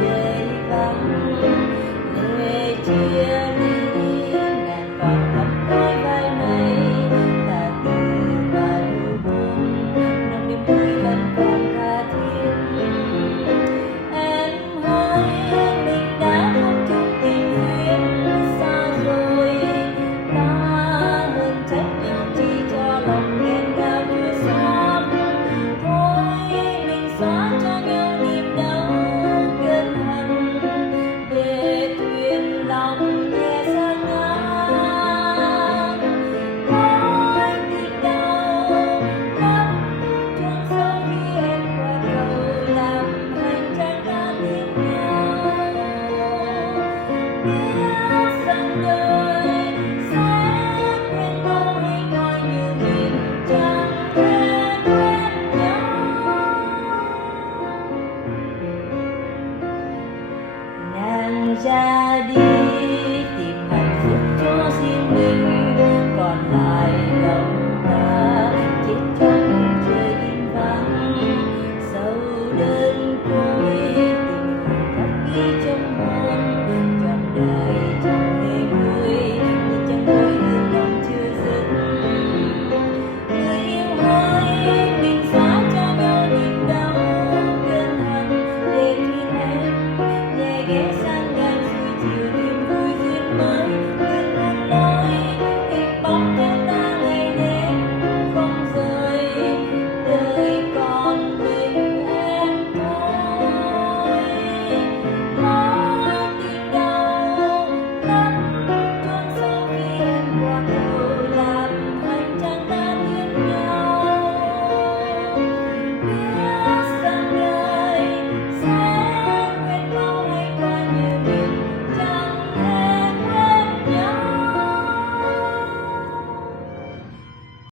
đời vắng lệ chia ly ngàn vòng thắm đôi vai mây ta từ và nụ hôn nồng niềm vui vẫn còn tha thiết. Em hỡi mình đã không chung tình duyên xa rồi ta hơn trách nhau chi cho lòng nghẹn ngào chưa xót. Thôi mình xóa cho nhau niềm đau cơn hận để thuyền lòng nhẹ xa ngang. Thôi tình đau lắm chôn sâu khi em qua cầu làm hành trang ta tiếng nhau. Biết rằng đời sẽ quên nhau hay coi như mình chẳng hề quen nhau. Nàng ra đi